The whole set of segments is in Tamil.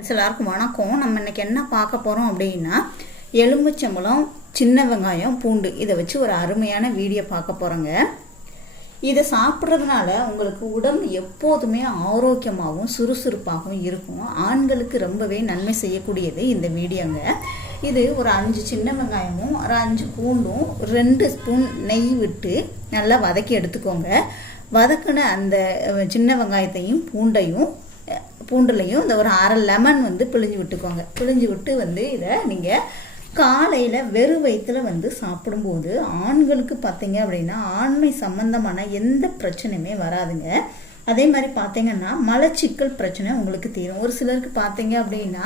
எல்லாருக்கும் வணக்கம். நம்ம இன்னைக்கு என்ன பார்க்க போகிறோம் அப்படின்னா, எலும்புச்சம்பழம், சின்ன வெங்காயம், பூண்டு இதை வச்சு ஒரு அருமையான வீடியோ பார்க்க போகிறோங்க. இதை சாப்பிட்றதுனால உங்களுக்கு உடம்பு எப்போதுமே ஆரோக்கியமாகவும் சுறுசுறுப்பாகவும் இருக்கும். ஆண்களுக்கு ரொம்பவே நன்மை செய்யக்கூடியது இந்த வீடியோங்க. இது ஒரு 5 சின்ன வெங்காயமும் ஒரு 5 பூண்டும் 2 ஸ்பூன் நெய் விட்டு நல்லா வதக்கி எடுத்துக்கோங்க. வதக்கின அந்த சின்ன வெங்காயத்தையும் பூண்டுலையும் இந்த ஒரு அரை லெமன் பிழிஞ்சு விட்டுக்கோங்க. பிழிஞ்சு விட்டு இதை நீங்கள் காலையில் வெறும் வயிற்றுல சாப்பிடும்போது ஆண்களுக்கு பார்த்தீங்க அப்படின்னா ஆண்மை சம்பந்தமான எந்த பிரச்சனையுமே வராதுங்க. அதே மாதிரி பார்த்தீங்கன்னா மலச்சிக்கல் பிரச்சனை உங்களுக்கு தீரும். ஒரு சிலருக்கு பார்த்தீங்க அப்படின்னா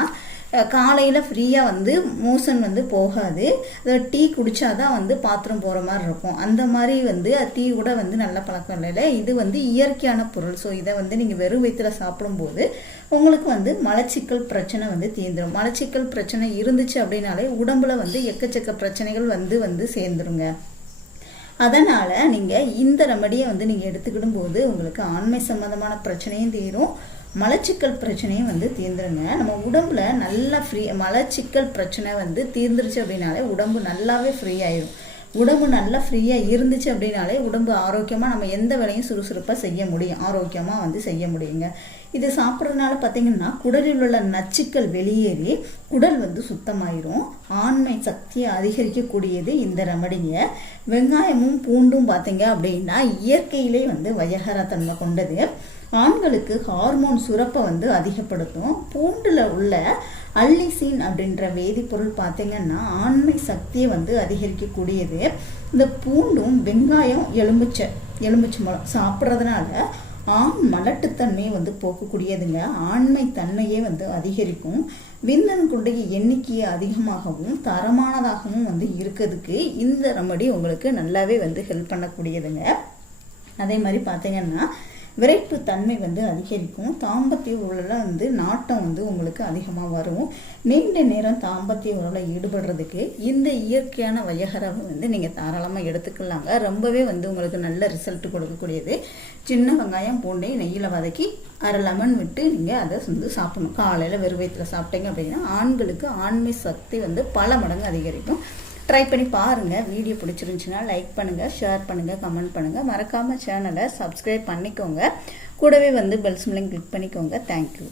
காலையில் ஃப்ரீயாக மோஷன் போகாது. டீ குடித்தாதான் பாத்திரம் போகிற மாதிரி இருக்கும். அந்த மாதிரி டீ கூட நல்ல பழக்கம் இல்லை. இது இயற்கையான பொருள். ஸோ இதை நீங்கள் வெறும் வயிற்றுல சாப்பிடும்போது உங்களுக்கு மலச்சிக்கல் பிரச்சனை தீர்ந்துடும். மலச்சிக்கல் பிரச்சனை இருந்துச்சு அப்படின்னாலே உடம்புல எக்கச்சக்க பிரச்சனைகள் சேர்ந்துருங்க. அதனால் நீங்கள் இந்த ரெமடியை நீங்கள் எடுத்துக்கிடும் போது உங்களுக்கு ஆண்மை சம்பந்தமான பிரச்சனையும் தீரும், மலச்சிக்கல் பிரச்சனையும் தீர்ந்துருங்க. நம்ம உடம்புல நல்லா மலச்சிக்கல் பிரச்சனை தீர்ந்துருச்சு அப்படின்னாலே உடம்பு நல்லாவே ஃப்ரீ ஆயிடும். உடம்பு நல்லா ஃப்ரீயாக இருந்துச்சு அப்படின்னாலே உடம்பு ஆரோக்கியமாக நம்ம எந்த வேலையும் சுறுசுறுப்பாக செய்ய முடியும், ஆரோக்கியமாக செய்ய முடியுங்க. இது சாப்பிட்றதுனால பார்த்தீங்கன்னா குடலில் உள்ள நச்சுக்கள் வெளியேறி குடல் சுத்தமாயிரும். ஆண்மை சக்தியை அதிகரிக்கக்கூடியது இந்த ரெமடிங்க. வெங்காயமும் பூண்டும் பார்த்தீங்க அப்படின்னா இயற்கையிலே வயகரத்தன்மை கொண்டது. ஆண்களுக்கு ஹார்மோன் சுரப்பை அதிகப்படுத்தும். பூண்டில் உள்ள அல்லிசீன் அப்படின்ற வேதிப்பொருள் பார்த்தீங்கன்னா ஆண்மை சக்தியை அதிகரிக்கக்கூடியது. இந்த பூண்டும் வெங்காயம் எலுமிச்சம்பழம் சாப்பிட்றதுனால மலட்டுத்தன்மையை போக்கக்கூடியதுங்க. ஆண்மை தன்மையே அதிகரிக்கும். விந்தணுக்களுடைய எண்ணிக்கையை அதிகமாகவும் தரமானதாகவும் இருக்கிறதுக்கு இந்த ரெமடி உங்களுக்கு நல்லாவே ஹெல்ப் பண்ணக்கூடியதுங்க. அதே மாதிரி பார்த்தீங்கன்னா விரைப்பு தன்மை அதிகரிக்கும். தாம்பத்திய உறவில் நாட்டம் உங்களுக்கு அதிகமாக வரும். நீண்ட நேரம் தாம்பத்திய உறவில் ஈடுபடுறதுக்கு இந்த இயற்கையான வயகரவை நீங்கள் தாராளமாக எடுத்துக்கலாங்க. ரொம்பவே உங்களுக்கு நல்ல ரிசல்ட் கொடுக்கக்கூடியது. சின்ன வெங்காயம் பூண்டை நெய்யில் வதக்கி அரை லெமன் விட்டு நீங்கள் அதை சாப்பிடணும். காலையில் வெறும் வயிற்றுல சாப்பிட்டீங்க அப்படின்னா ஆண்களுக்கு ஆண்மை சக்தி பல மடங்கு அதிகரிக்கும். ட்ரை பண்ணி பாருங்கள். வீடியோ பிடிச்சிருந்துச்சுன்னா லைக் பண்ணுங்கள், ஷேர் பண்ணுங்கள், கமெண்ட் பண்ணுங்கள். மறக்காமல் சேனலை சப்ஸ்கிரைப் பண்ணிக்கோங்க. கூடவே பெல் சிம்பலையும் கிளிக் பண்ணிக்கோங்க. தேங்க்யூ.